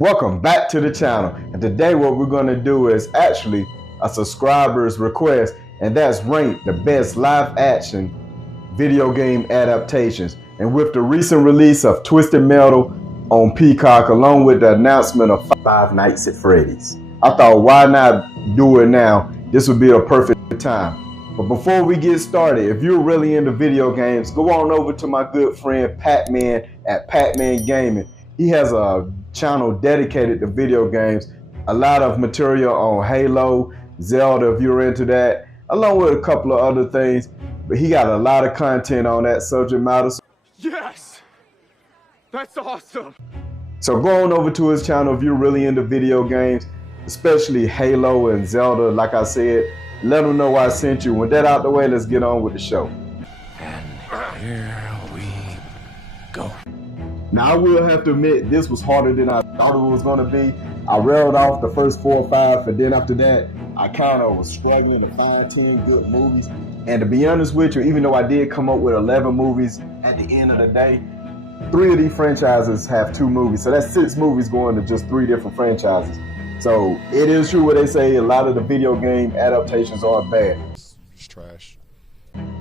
Welcome back to the channel, and today what we're going to do is actually a subscriber's request, and that's rank the best live action video game adaptations. And with the recent release of Twisted Metal on Peacock, along with the announcement of Five Nights at Freddy's, I thought, why not do it now? This would be a perfect time. But before we get started, if you're really into video games, go on over to my good friend Pac-Man at Pac-Man Gaming. He has a channel dedicated to video games, a lot of material on Halo, Zelda if you're into that, along with a couple of other things. But he got a lot of content on that subject matter. Yes! That's awesome! So go on over to his channel if you're really into video games, especially Halo and Zelda. Like I said, let him know I sent you. With that out the way, let's get on with the show. And here we go. Now I will have to admit, this was harder than I thought it was going to be. I railed off the first 4 or 5, and then after that, I kind of was struggling to find 10 good movies. And to be honest with you, even though I did come up with 11 movies at the end of the day, 3 of these franchises have 2 movies. So that's 6 movies going to just 3 different franchises. So it is true what they say, a lot of the video game adaptations are bad. It's trash.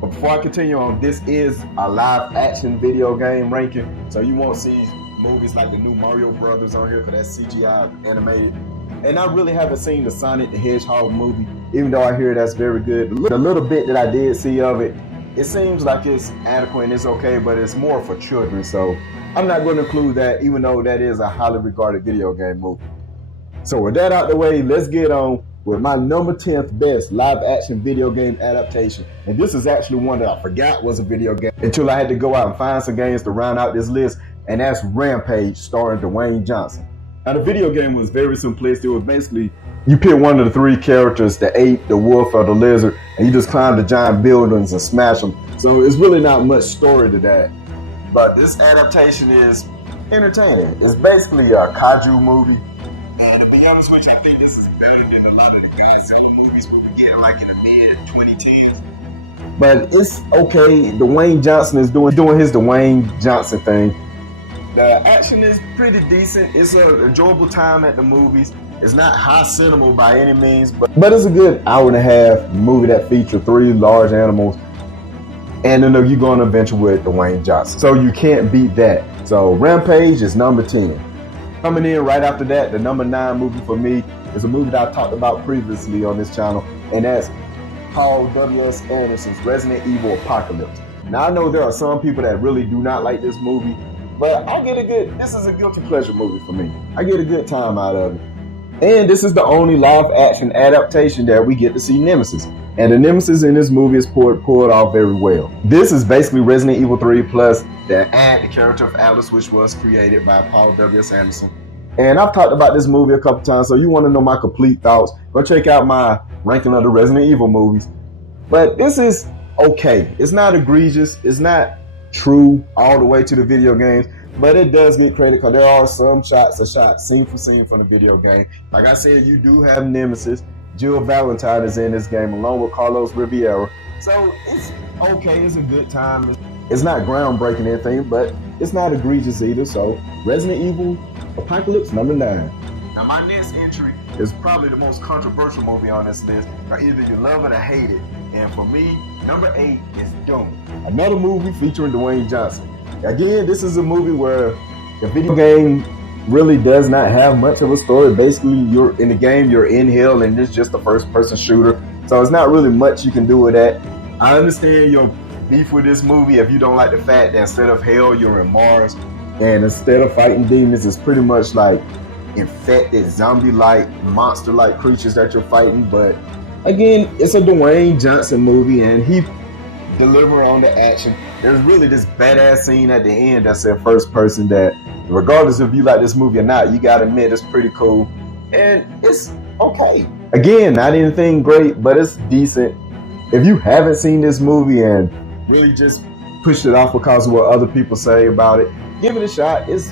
But before I continue on, this is a live action video game ranking, so you won't see movies like the new Mario Brothers on here because that's CGI animated. And I really haven't seen the Sonic the Hedgehog movie, even though I hear that's very good. The little bit that I did see of it, it seems like it's adequate and it's okay, but it's more for children, so I'm not going to include that, even though that is a highly regarded video game movie. So with that out the way, let's get on with my number 10th best live action video game adaptation. And this is actually one that I forgot was a video game until I had to go out and find some games to round out this list, and that's Rampage, starring Dwayne Johnson. Now the video game was very simplistic. It was basically, you pick one of the 3 characters, the ape, the wolf, or the lizard, and you just climb the giant buildings and smash them. So it's really not much story to that. But this adaptation is entertaining. It's basically a kaiju movie. And to be honest with you, I think this is better than a lot of the Godzilla movies we get like in the mid-2010s. But it's okay. Dwayne Johnson is doing his Dwayne Johnson thing. The action is pretty decent. It's an enjoyable time at the movies. It's not high cinema by any means, but it's a good hour-and-a-half movie that features 3 large animals. And then you're going on an adventure with Dwayne Johnson. So you can't beat that. So Rampage is number 10. Coming in right after that, the number 9 movie for me is a movie that I talked about previously on this channel, and that's Paul W.S. Anderson's Resident Evil Apocalypse. Now I know there are some people that really do not like this movie, but this is a guilty pleasure movie for me. I get a good time out of it. And this is the only live action adaptation that we get to see Nemesis. And the Nemesis in this movie is pulled off very well. This is basically Resident Evil 3 plus the character of Alice, which was created by Paul W.S. Anderson. And I've talked about this movie a couple times, so you want to know my complete thoughts, go check out my ranking of the Resident Evil movies. But this is okay. It's not egregious. It's not true all the way to the video games, but it does get credit because there are some shots scene for scene from the video game. Like I said, you do have Nemesis. Jill Valentine is in this game along with Carlos Riviera. So it's okay. It's a good time. It's not groundbreaking anything, but it's not egregious either. So Resident Evil Apocalypse number 9. Now my next entry is probably the most controversial movie on this list. Or either you love it or hate it. And for me, number 8 is Doom. Another movie featuring Dwayne Johnson. Again, this is a movie where the video game really does not have much of a story. Basically, you're in the game, you're in hell, and it's just a first-person shooter. So it's not really much you can do with that. I understand your beef with this movie if you don't like the fact that instead of hell, you're in Mars. And instead of fighting demons, it's pretty much like infected, zombie-like, monster-like creatures that you're fighting. But again, it's a Dwayne Johnson movie, and he deliver on the action. There's really this badass scene at the end that's in first person that, regardless if you like this movie or not, you gotta admit it's pretty cool. And it's okay. Again, not anything great, but it's decent. If you haven't seen this movie and really just pushed it off because of what other people say about it, give it a shot. It's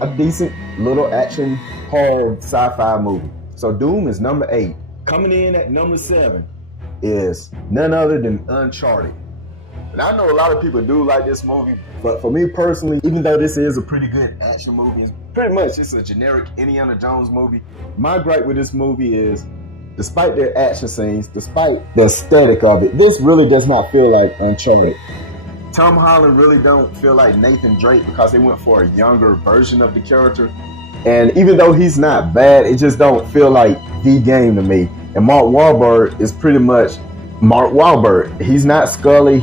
a decent little action horror sci-fi movie. So Doom is number 8. Coming in at number 7 is none other than Uncharted. And I know a lot of people do like this movie, but for me personally, even though this is a pretty good action movie, pretty much it's a generic Indiana Jones movie. My gripe with this movie is, despite their action scenes, despite the aesthetic of it, this really does not feel like Uncharted. Tom Holland really don't feel like Nathan Drake because they went for a younger version of the character. And even though he's not bad, it just don't feel like the game to me. And Mark Wahlberg is pretty much Mark Wahlberg. He's not Scully.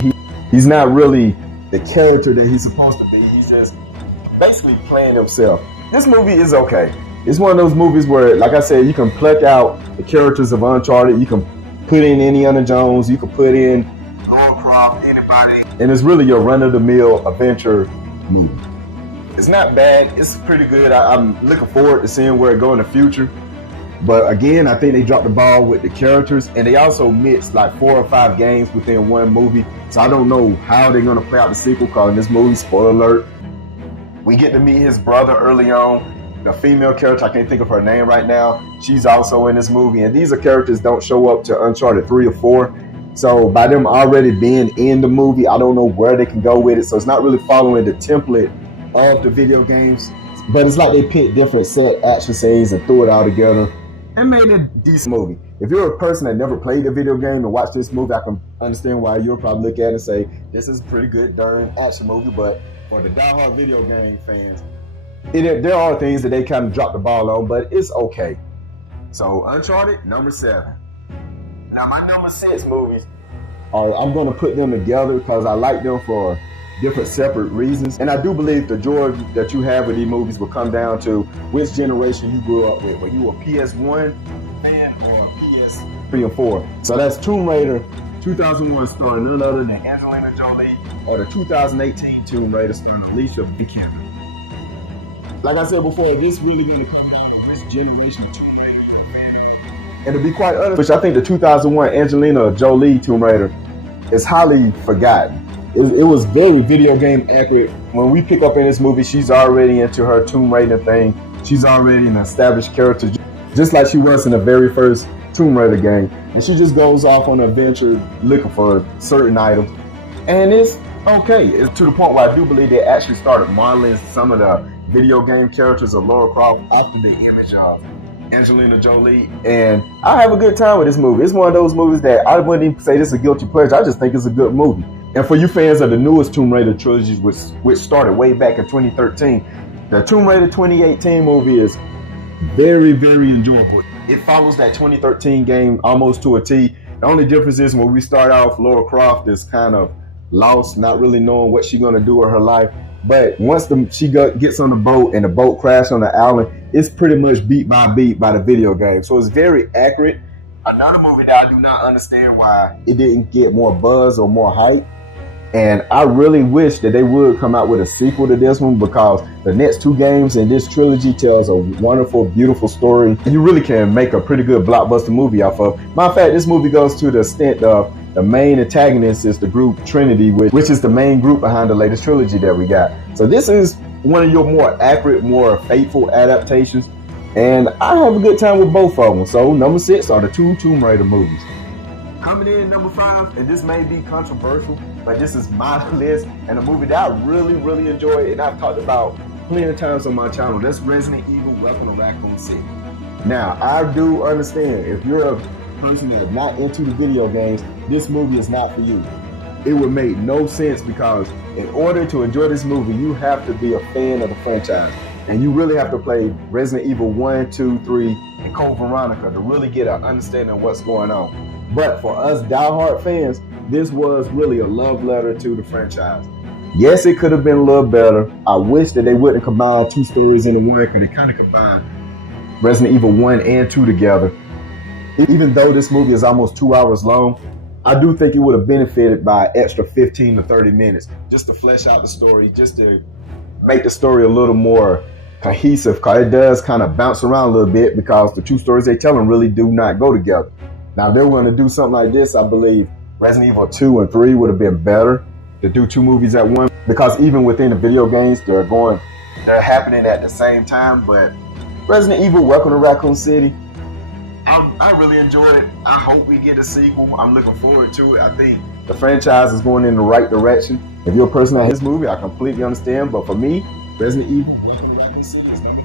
He's not really the character that he's supposed to be. He's just basically playing himself. This movie is okay. It's one of those movies where, like I said, you can pluck out the characters of Uncharted. You can put in Indiana Jones. You can put in anybody. And it's really your run-of-the-mill adventure movie. It's not bad. It's pretty good. I'm looking forward to seeing where it goes in the future. But again, I think they dropped the ball with the characters, and they also mixed like 4 or 5 games within one movie. So I don't know how they're gonna play out the sequel. Cause in this movie, spoiler alert, we get to meet his brother early on. The female character, I can't think of her name right now. She's also in this movie, and these are characters that don't show up to Uncharted 3 or 4. So by them already being in the movie, I don't know where they can go with it. So it's not really following the template of the video games, but it's like they picked different set action scenes and threw it all together and made a decent movie. If you're a person that never played a video game and watched this movie, I can understand why you'll probably look at it and say, this is a pretty good darn action movie. But for the diehard video game fans, there are things that they kind of dropped the ball on, but it's okay. So Uncharted, number 7. Now my number 6 movies I'm going to put them together because I like them for different separate reasons. And I do believe the joy that you have with these movies will come down to which generation you grew up with. Were you a PS1 fan or a PS3 and 4? So that's Tomb Raider 2001 starring none other than Angelina Jolie, or the 2018 Tomb Raider starring Alicia Vikander. Like I said before, this really going to come down to which generation of Tomb Raider. And to be quite honest, which I think the 2001 Angelina Jolie Tomb Raider is highly forgotten. It was very video game accurate. When we pick up in this movie, she's already into her Tomb Raider thing. She's already an established character, just like she was in the very first Tomb Raider game. And she just goes off on an adventure looking for certain items. And it's okay. It's to the point where I do believe they actually started modeling some of the video game characters of Lara Croft after the image of Angelina Jolie. And I have a good time with this movie. It's one of those movies that I wouldn't even say this is a guilty pleasure. I just think it's a good movie. And for you fans of the newest Tomb Raider trilogy, which started way back in 2013, the Tomb Raider 2018 movie is very, very enjoyable. It follows that 2013 game almost to a T. The only difference is when we start off, Lara Croft is kind of lost, not really knowing what she's going to do with her life. But once she gets on the boat and the boat crashes on the island, it's pretty much beat by the video game. So it's very accurate. Another movie that I do not understand why it didn't get more buzz or more hype. And I really wish that they would come out with a sequel to this one, because the next 2 games in this trilogy tells a wonderful, beautiful story. And you really can make a pretty good blockbuster movie off of. Matter of fact, this movie goes to the extent of the main antagonist is the group Trinity, which is the main group behind the latest trilogy that we got. So this is one of your more accurate, more faithful adaptations. And I have a good time with both of them. So number 6 are the 2 Tomb Raider movies. Coming in number 5, and this may be controversial, but this is my list, and a movie that I really, really enjoy, and I've talked about plenty of times on my channel. That's Resident Evil: Welcome to Raccoon City. Now, I do understand if you're a person that's not into the video games, this movie is not for you. It would make no sense, because in order to enjoy this movie, you have to be a fan of the franchise. And you really have to play Resident Evil 1, 2, 3, and Code Veronica to really get an understanding of what's going on. But for us diehard fans, this was really a love letter to the franchise. Yes, it could have been a little better. I wish that they wouldn't combine 2 stories into one, because they kind of combined Resident Evil 1 and 2 together. Even though this movie is almost 2 hours long, I do think it would have benefited by an extra 15 to 30 minutes just to flesh out the story, just to make the story a little more cohesive, because it does kind of bounce around a little bit, because the 2 stories they tell them really do not go together. Now, if they were going to do something like this, I believe Resident Evil 2 and 3 would have been better to do 2 movies at once, because even within the video games, they're happening at the same time. But Resident Evil: Welcome to Raccoon City, I really enjoyed it. I hope we get a sequel. I'm looking forward to it. I think the franchise is going in the right direction. If you're a person that hates this movie, I completely understand. But for me, Resident Evil: Welcome to Raccoon City is number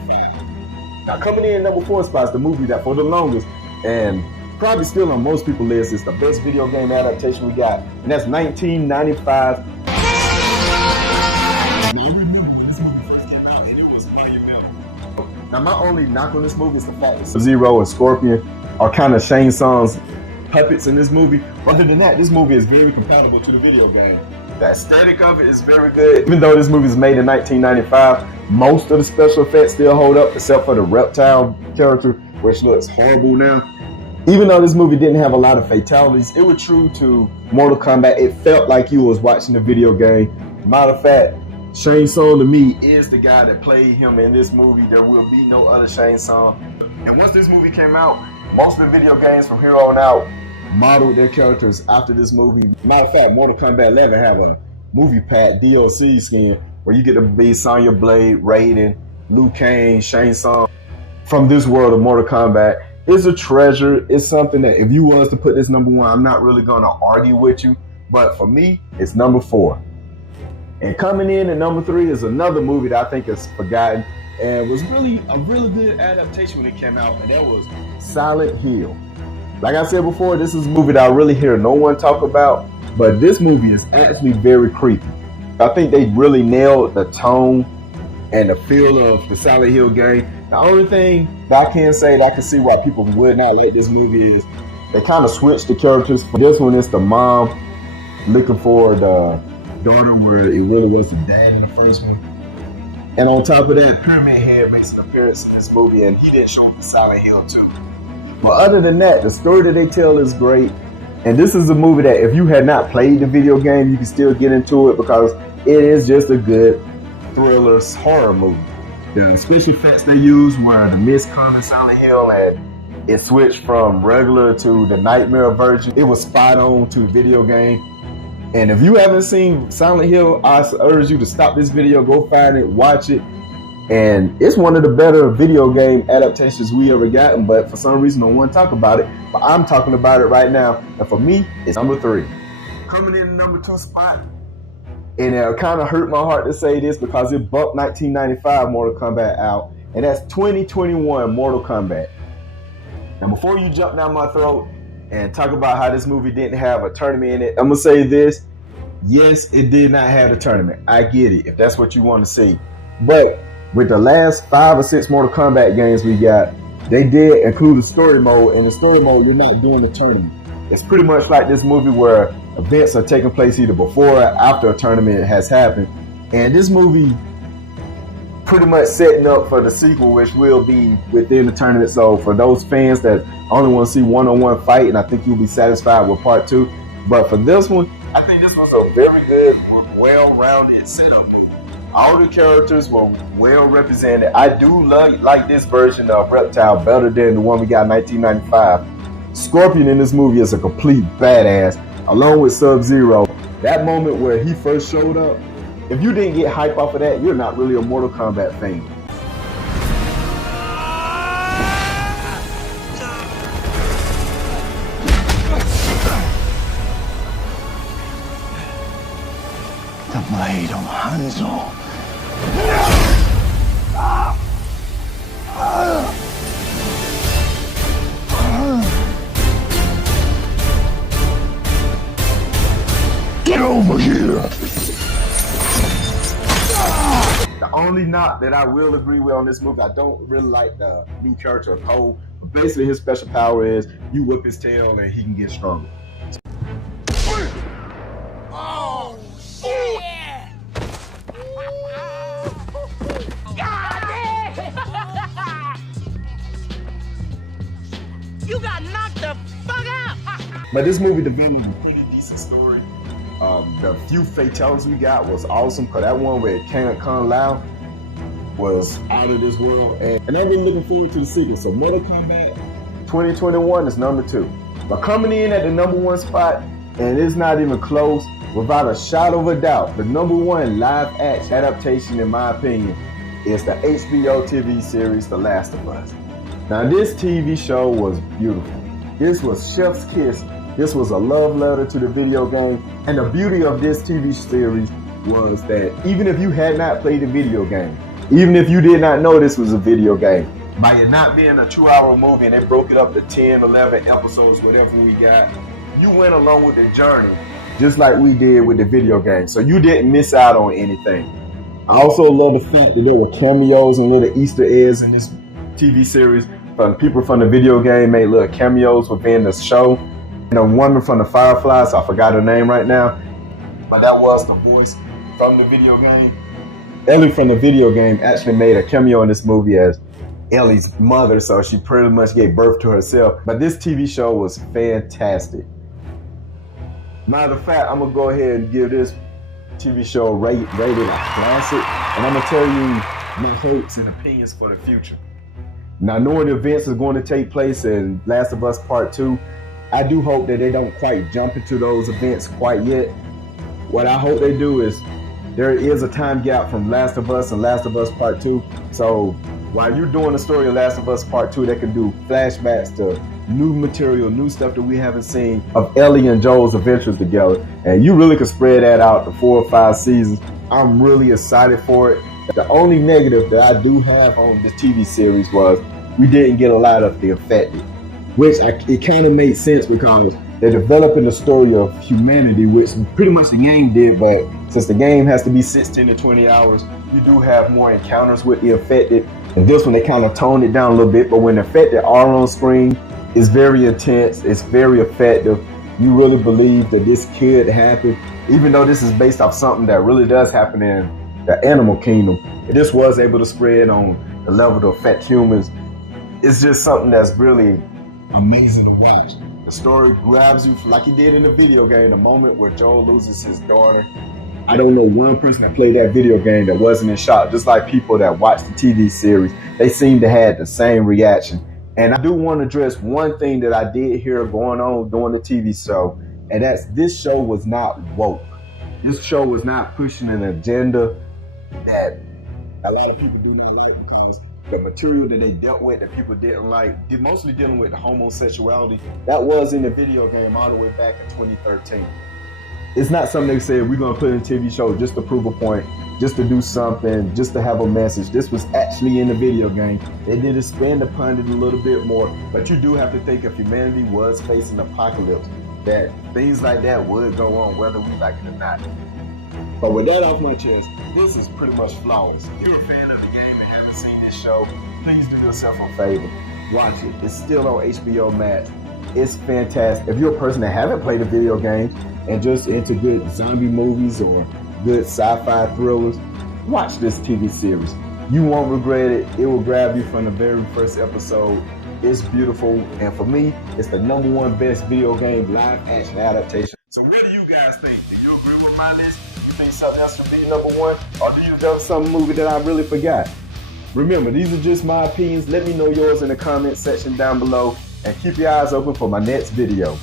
Now coming in number 4 spot is the movie that for the longest, and probably still on most people's list, is the best video game adaptation we got, and that's 1995. Now my only knock on this movie is the fact that Sub-Zero and Scorpion are kind of Shang Tsung's puppets in this movie. Other than that, this movie is very compatible to the video game. The aesthetic of it is very good. Even though this movie is made in 1995, most of the special effects still hold up except for the reptile character, which looks horrible now. Even though this movie didn't have a lot of fatalities, it was true to Mortal Kombat. It felt like you was watching the video game. Matter of fact, Shang Tsung to me is the guy that played him in this movie. There will be no other Shang Tsung. And once this movie came out, most of the video games from here on out modeled their characters after this movie. Matter of fact, Mortal Kombat 11 have a movie pack DLC skin where you get to be Sonya Blade, Raiden, Liu Kang, Shang Tsung from this world of Mortal Kombat. It's a treasure. It's something that if you was to put this number 1, I'm not really going to argue with you. But for me, it's number 4. And coming in at number 3 is another movie that I think is forgotten and was really a really good adaptation when it came out, and that was Silent Hill. Like I said before, this is a movie that I really hear no one talk about, but this movie is actually very creepy. I think they really nailed the tone and the feel of the Silent Hill game. The only thing that I can say that I can see why people would not like this movie is they kind of switched the characters. For this one, it's the mom looking for the daughter, where it really was the dad in the first one. And on top of that, Pyramid Head makes an appearance in this movie, and he didn't show up in Silent Hill too. But other than that, the story that they tell is great. And this is a movie that if you had not played the video game, you can still get into it because it is just a good thriller horror movie. The special effects they use were the mist come in Silent Hill, and it switched from regular to the nightmare version. It was spot on to the video game. And if you haven't seen Silent Hill, I urge you to stop this video, go find it, watch it. And it's one of the better video game adaptations we ever gotten, but for some reason no one talk about it. But I'm talking about it right now, and for me, it's number 3. Coming in the number 2 spot, and it kind of hurt my heart to say this because it bumped 1995 Mortal Kombat out, and that's 2021 Mortal Kombat. Now before you jump down my throat and talk about how this movie didn't have a tournament in it, I'm gonna say this: yes, it did not have a tournament. I get it if that's what you want to see, but with the last 5 or 6 Mortal Kombat games we got, they did include a story mode. And in story mode, you're not doing the tournament. It's pretty much like this movie where events are taking place either before or after a tournament has happened. And this movie pretty much setting up for the sequel, which will be within the tournament. So for those fans that only want to see one-on-one fight, and I think you'll be satisfied with part 2. But for this one, I think this was a very good, well-rounded setup. All the characters were well represented. I do like this version of Reptile better than the one we got in 1995. Scorpion in this movie is a complete badass, along with Sub-Zero. That moment where he first showed up, if you didn't get hype off of that, you're not really a Mortal Kombat fan. The blade of Hanzo. Get over here! The only knock that I will agree with on this movie, I don't really like the new character of Cole. Basically, his special power is you whip his tail and he can get stronger. Oh, shit! You got knocked the fuck out! But this movie developed a pretty decent story. The few fatalities we got was awesome, because that one where Kung Lao was out of this world. And I've been looking forward to the sequel. So Mortal Kombat 2021 is number 2. But coming in at the number 1 spot, and it's not even close, without a shadow of a doubt, the number 1 live action adaptation, in my opinion, is the HBO TV series The Last of Us. Now this TV show was beautiful. This was chef's kiss. This was a love letter to the video game. And the beauty of this TV series was that even if you had not played the video game, even if you did not know this was a video game, By it not being a 2-hour movie and they broke it up to 10, 11 episodes, whatever we got, you went along with the journey, just like we did with the video game. So you didn't miss out on anything. I also love the fact that there were cameos and little Easter eggs in this TV series. From people from the video game made little cameos within the show. And a woman from the Fireflies, I forgot her name right now, but that was the voice from the video game. Ellie from the video game actually made a cameo in this movie as Ellie's mother, so she pretty much gave birth to herself. But this TV show was fantastic. Matter of fact, I'm gonna go ahead and give this TV show rated a classic, and I'm gonna tell you my hopes and opinions for the future. Now, knowing the events are going to take place in Last of Us Part 2, I do hope that they don't quite jump into those events quite yet. What I hope they do is, there is a time gap from Last of Us and Last of Us Part 2. So while you're doing the story of Last of Us Part 2, they can do flashbacks to new material, new stuff that we haven't seen of Ellie and Joel's adventures together. And you really could spread that out to 4 or 5 seasons. I'm really excited for it. The only negative that I do have on this TV series was we didn't get a lot of the Infected, which it kind of made sense because they're developing the story of humanity, which pretty much the game did, but since the game has to be 16 to 20 hours, you do have more encounters with the Infected. And this one, they kind of toned it down a little bit, but when the Infected are on screen, it's very intense, it's very effective. You really believe that this could happen, even though this is based off something that really does happen in the animal kingdom. This was able to spread on the level to affect humans. It's just something that's really amazing to watch. The story grabs you like he did in the video game, the moment where Joel loses his daughter. I don't know one person that played that video game that wasn't in shock, just like people that watched the TV series. They seem to have the same reaction. And I do want to address one thing that I did hear going on during the TV show, and that's this show was not woke. This show was not pushing an agenda that a lot of people do not like, because the material that they dealt with that people didn't like, mostly dealing with the homosexuality, that was in the video game all the way back in 2013. It's not something they said we're going to put in a TV show just to prove a point, just to do something, just to have a message. This was actually in the video game. They did expand upon it a little bit more, but you do have to think if humanity was facing an apocalypse, that things like that would go on whether we like it or not. But with that off my chest, this is pretty much flawless. If you're a fan of the game and haven't seen this show, please do yourself a favor. Watch it. It's still on HBO Max. It's fantastic. If you're a person that haven't played a video game and just into good zombie movies or good sci-fi thrillers, watch this TV series. You won't regret it. It will grab you from the very first episode. It's beautiful, and for me, it's the #1 best video game live action adaptation. So what do you guys think? Do you agree with my list? You think something else should be #1? Or do you have some movie that I really forgot? Remember, these are just my opinions. Let me know yours in the comment section down below, and keep your eyes open for my next video.